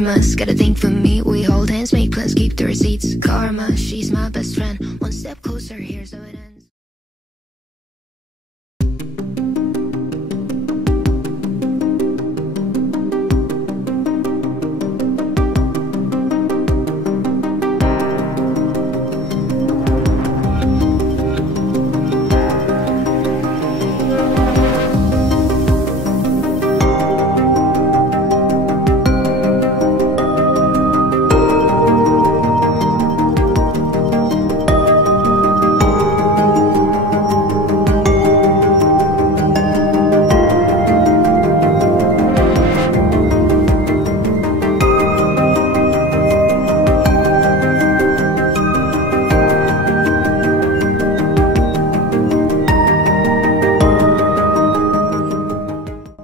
karmas. Gotta think for me, we hold hands, make plans, keep the receipts. Karma, she's my best friend. One step closer, here's how it ends.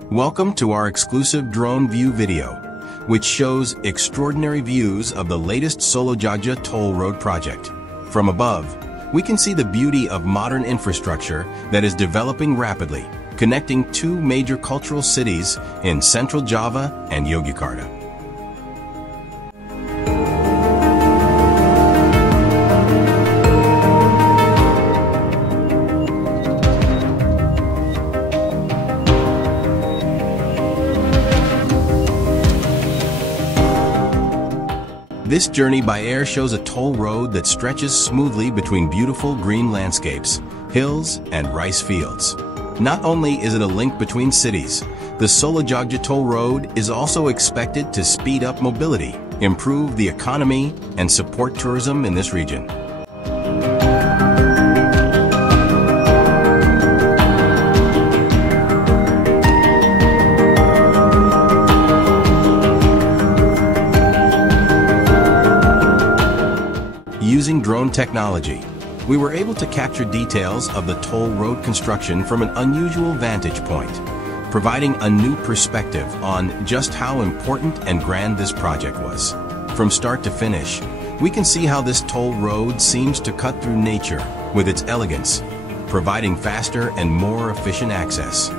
Welcome to our exclusive drone view video, which shows extraordinary views of the latest Solo-Jogja toll road project. From above, we can see the beauty of modern infrastructure that is developing rapidly, connecting two major cultural cities in central Java and Yogyakarta. This journey by air shows a toll road that stretches smoothly between beautiful green landscapes, hills, and rice fields. Not only is it a link between cities, the Solo-Jogja toll road is also expected to speed up mobility, improve the economy, and support tourism in this region. Using drone technology, we were able to capture details of the toll road construction from an unusual vantage point, providing a new perspective on just how important and grand this project was. From start to finish, we can see how this toll road seems to cut through nature with its elegance, providing faster and more efficient access.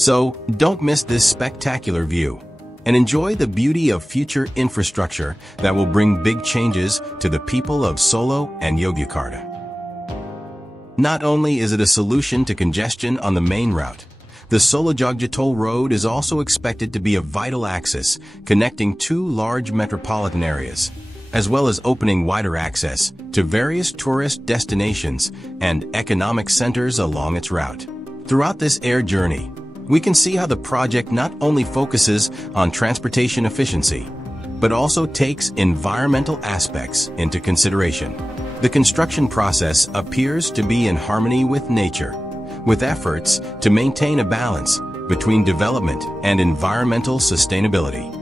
So, don't miss this spectacular view, and enjoy the beauty of future infrastructure that will bring big changes to the people of Solo and Yogyakarta. Not only is it a solution to congestion on the main route, the Solo-Jogja toll road is also expected to be a vital axis connecting two large metropolitan areas, as well as opening wider access to various tourist destinations and economic centers along its route. Throughout this air journey, we can see how the project not only focuses on transportation efficiency, but also takes environmental aspects into consideration. The construction process appears to be in harmony with nature, with efforts to maintain a balance between development and environmental sustainability.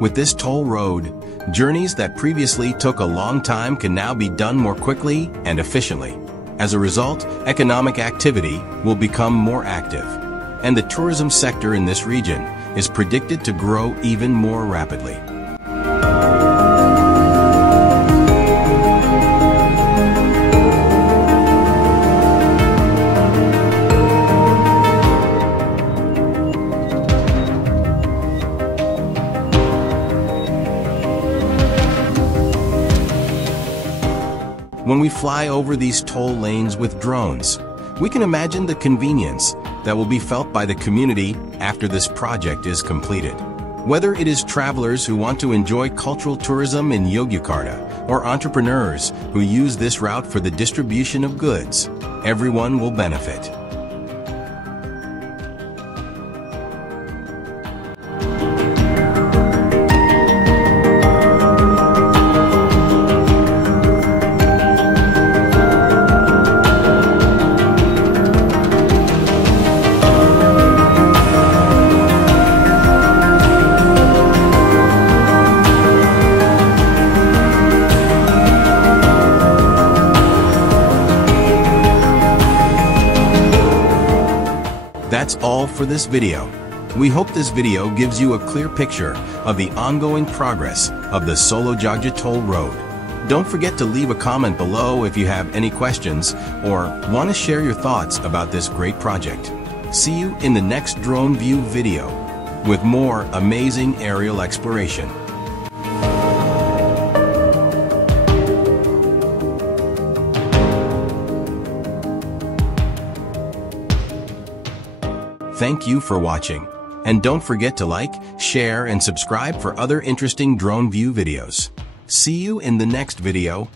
With this toll road, journeys that previously took a long time can now be done more quickly and efficiently. As a result, economic activity will become more active, and the tourism sector in this region is predicted to grow even more rapidly. When we fly over these toll lanes with drones, we can imagine the convenience that will be felt by the community after this project is completed. Whether it is travelers who want to enjoy cultural tourism in Yogyakarta or entrepreneurs who use this route for the distribution of goods, everyone will benefit. That's all for this video. We hope this video gives you a clear picture of the ongoing progress of the Solo-Jogja toll road. Don't forget to leave a comment below if you have any questions or want to share your thoughts about this great project. See you in the next drone view video with more amazing aerial exploration. Thank you for watching. And don't forget to like, share, and subscribe for other interesting drone view videos. See you in the next video.